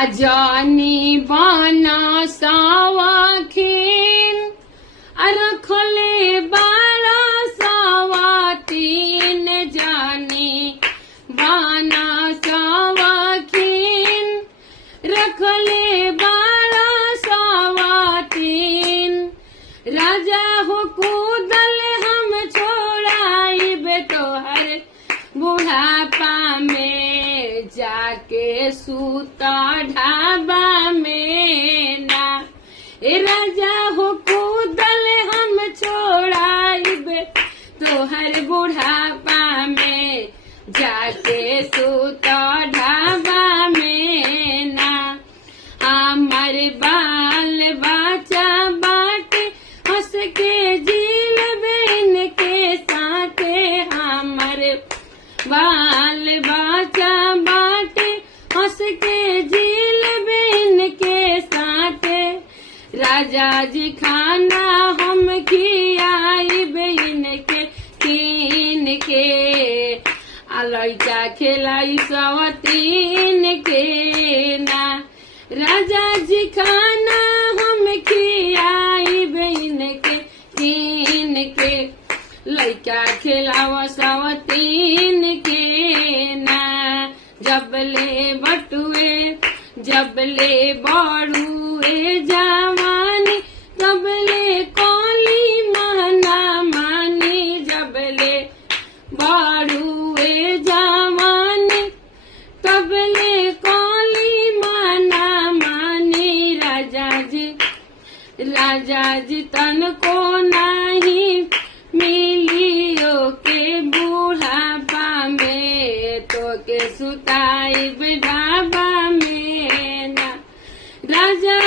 अजानी बाना सावाखीन रखले बाला सावातीन जानी बाना सावाखीन रखले बाला सावातीन राजा हो कूदल हम छोड़ाइबे तोहर बुढ़ापा में जाके सूता ढाबा में ना ए राजा हो कूदल हम छोड़ाइबे तोहर बुढ़ापा में जाके सूता ढाबा में ना हमार बाल बच्चा बाटे हंस के झील बेन के साथे हमार बाल बच्चा बाटे हंस के झील बेन के साथे राजा जी खाना हम खियाई बेन के कीन के लइका खिलाई सवतीन के ना राजा जी खाना हम खियाई बेन के कीन के लइका खिलाव सवतीन के ना जबले बटुए जबले बड़ुए जवानी तबले कौली माना मानी जबले बड़ुए जवानी तबले कौली माना मानी राजा जी तन को नहीं मिलियो के बुढ़ापा में तो के सुताई ढाबा में ना राजा